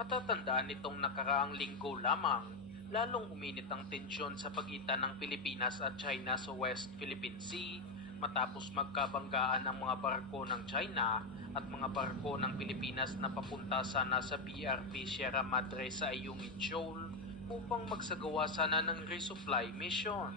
Matatandaan nitong nakaraang linggo lamang, lalong uminit ang tensyon sa pagitan ng Pilipinas at China sa West Philippine Sea matapos magkabanggaan ang mga barko ng China at mga barko ng Pilipinas na papunta sana sa BRP Sierra Madre sa Ayungin Shoal upang magsagawa sana ng resupply mission.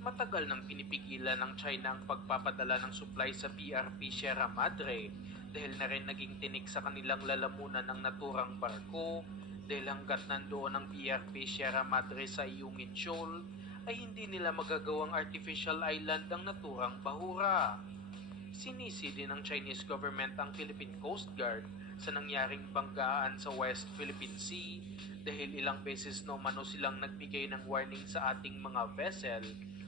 Matagal nang pinipigilan ng China ang pagpapadala ng supply sa BRP Sierra Madre dahil na rin naging tinik sa kanilang lalamunan ng naturang barko dahil hanggat nandoon ang BRP Sierra Madre sa Ayungin Shoal ay hindi nila magagawang artificial island ang naturang bahura. Sinisi din ng Chinese government ang Philippine Coast Guard sa nangyaring banggaan sa West Philippine Sea dahil ilang beses na umano silang nagbigay ng warning sa ating mga vessel,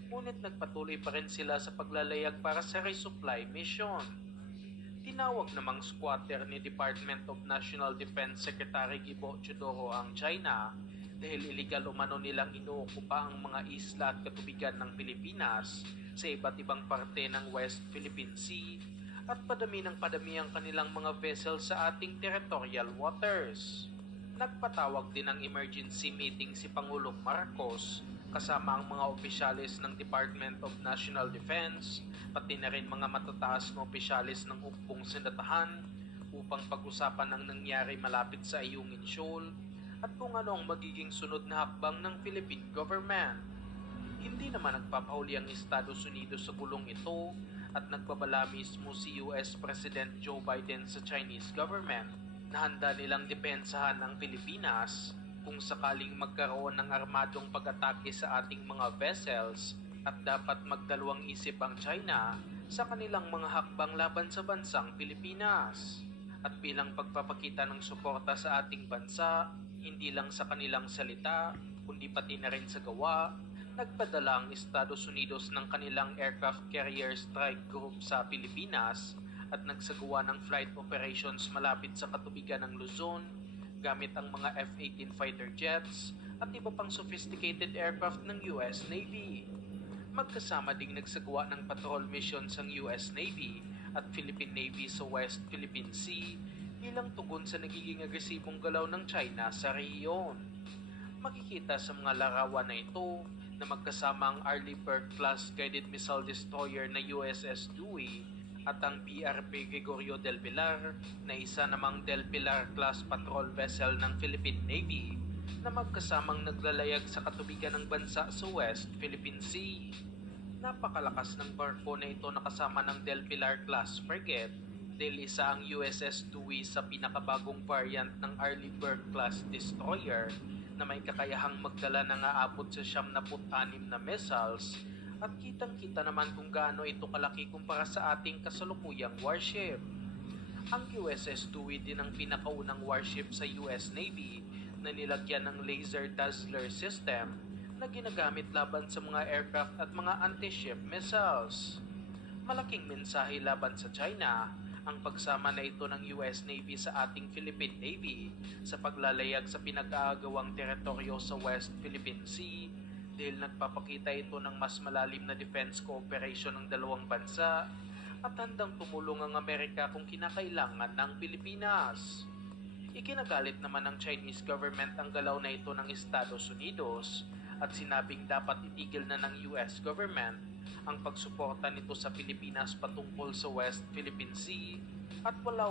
ngunit nagpatuloy pa rin sila sa paglalayag para sa resupply mission. Tinawag namang squatter ni Department of National Defense Secretary Gibo Chodoro ang China dahil iligal umano nilang inuokupa ang mga isla at katubigan ng Pilipinas sa iba't ibang parte ng West Philippine Sea at padami ng padami ang kanilang mga vessels sa ating territorial waters. Nagpatawag din ng emergency meeting si Pangulong Marcos kasama ang mga opisyalis ng Department of National Defense, pati na rin mga matataas na opisyalis ng hukbong sindatahan upang pag-usapan ang nangyari malapit sa Ayungin Shoal at kung ano ang magiging sunod na hakbang ng Philippine government. Hindi naman nagpapahuli ang Estados Unidos sa gulong ito at nagbabala mismo si US President Joe Biden sa Chinese government na handa nilang depensahan ang Pilipinas kung sakaling magkaroon ng armadong pag-atake sa ating mga vessels at dapat magdalawang isip ang China sa kanilang mga hakbang laban sa bansang Pilipinas. At bilang pagpapakita ng suporta sa ating bansa, hindi lang sa kanilang salita, kundi pati na rin sa gawa, nagpadala ang Estados Unidos ng kanilang aircraft carrier strike group sa Pilipinas at nagsagawa ng flight operations malapit sa katubigan ng Luzon gamit ang mga F-18 fighter jets at iba pang sophisticated aircraft ng US Navy. Magkasama ding nagsagawa ng patrol missions ang US Navy at Philippine Navy sa West Philippine Sea bilang tugon sa nagiging agresibong galaw ng China sa rehiyon. Makikita sa mga larawan na ito na magkasama ang Arleigh Burke-class guided missile destroyer na USS Dewey at ang BRP Gregorio del Pilar na isa namang Del Pilar-class patrol vessel ng Philippine Navy na magkasamang naglalayag sa katubigan ng bansa sa West Philippine Sea. Napakalakas ng barko na ito na kasama ng Del Pilar-class frigate dahil isa ang USS Dewey sa pinakabagong variant ng Arleigh Burke-class destroyer na may kakayahang magdala ng aabot sa 76 na missiles at kitang-kita naman kung gaano ito kalaki kumpara sa ating kasalukuyang warship. Ang USS Dewey din ang pinakaunang warship sa US Navy na nilagyan ng laser dazzler system na ginagamit laban sa mga aircraft at mga anti-ship missiles. Malaking mensahe laban sa China ang pagsama na ito ng US Navy sa ating Philippine Navy sa paglalayag sa pinag-aagawang teritoryo sa West Philippine Sea dahil nagpapakita ito ng mas malalim na defense cooperation ng dalawang bansa at handang tumulong ang Amerika kung kinakailangan ng Pilipinas. Ikinagalit naman ng Chinese government ang galaw na ito ng Estados Unidos at sinabing dapat itigil na ng US government ang pagsuporta nito sa Pilipinas patungkol sa West Philippine Sea at wala